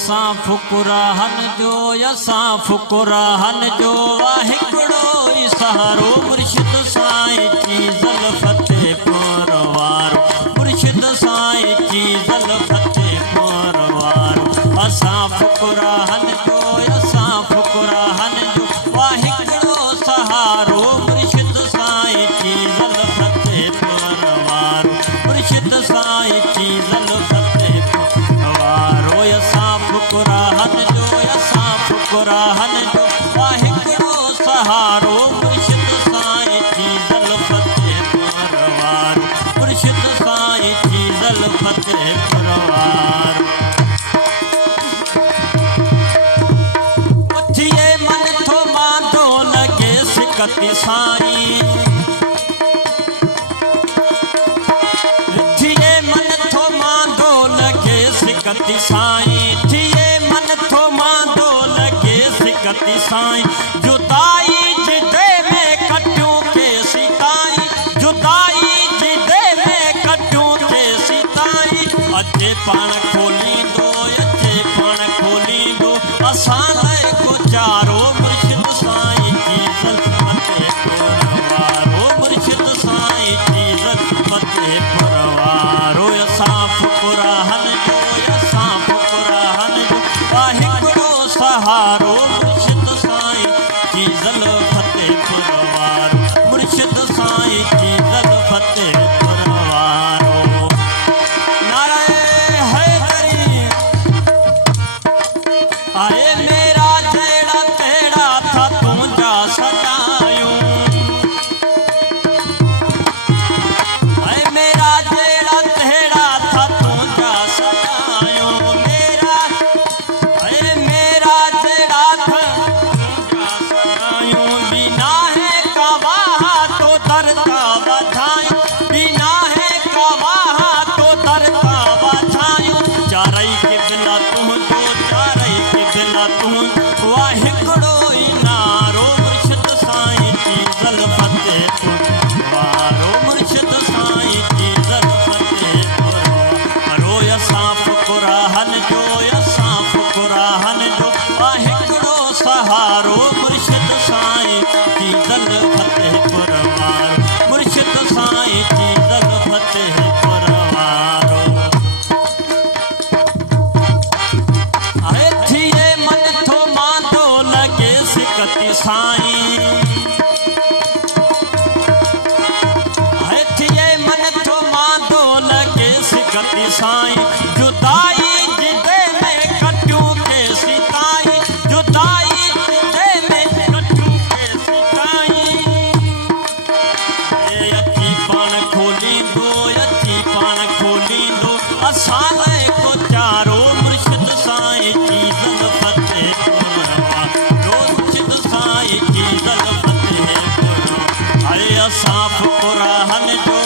असां फुकराहन जो असां फुकराहन जो वाहिगुड़ो ई सहारो मुर्शिद साईं जी ज़ल्फ़ते परवारो मुर्शिद साईं जी ज़ल्फ़ते परवारो असां फुकराहन जो असां फुकराहन जो वाहिगुड़ो सहारो मुर्शिद साईं जी ज़ल्फ़ते परवारो मुर्शिद साईं जी ज़ल्फ़ते परवारो असां फुकराहन जो असां फुकराहन जो वाहिगुड़ो सहारो मुर्शिद साईं जी ज़ल्फ़ते परवारो मुर्शिद साईं जी ज़ल्फ़ते परवारो उथिए मन थो मांदो लगे सिकती साईं थिए मन थो मांदो लगे सिकती साईं थिए मन थो मांदो लगे सिकती साईं जुदाई जिदे में कटियूं के सिताई जुदाई जिदे में कटियूं के सिताई अचे पाण खोलींदो अचे पाण खोलींदो असां लाइ गुजारो मुर्शिद साईं जी ज़ल्फ़ते परवारो मुर्शिद साईं जी ज़ल्फ़ते परवारो असां फुकराहन जो असां फुकराहन जो वाहिगुड़ो सहारो मुर्शिद साईं जी ज़ल्फ़ते परवारो मुर्शिद साईं जी ज़ल्फ़ते परवारो नाराए हैदरी आए मेरा जेड़ा तेड़ा था तुझा सदायूं आए मेरा जेड़ा तेड़ा था तुझा सदायूं मेरा आए मेरा जेड़ा था तुझा सदायूं बिना है कवाहा तो दरता बधायूं बिना है कवाहा तो दरता बधायूं चारई के बिना तुझो चारई के बिना तू वाहिगुड़ो ई नारो मुर्शिद साईं जी ज़ल्फ़ते परवारो मुर्शिद साईं जी ज़ल्फ़ते परवारो असां फुकराहन जो असां फुकराहन जो वाहिगुड़ो सहारो मुर्शिद साईं जी ज़ल्फ़ते परवारो मुर्शिद साईं जी ज़ल्फ़ते परवारो आए थिए मन थो मांदो लगे सिकती साईं आए थिए मन थो मांदो लगे सिकती साईं जुदाई जिदे में कटियूं के सिताई जुदाई जिदे में कटियूं के सिताई अची पाण खोलींदो अची पाण खोलींदो असां लाइ गुजारो मुर्शिद साईं जी ज़ल्फ़ते परवारो मुर्शिद साईं जी ज़ल्फ़ते परवारो असां फुकराहन जो